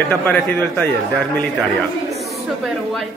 ¿Qué te ha parecido el taller de Ars Militaria? Súper guay.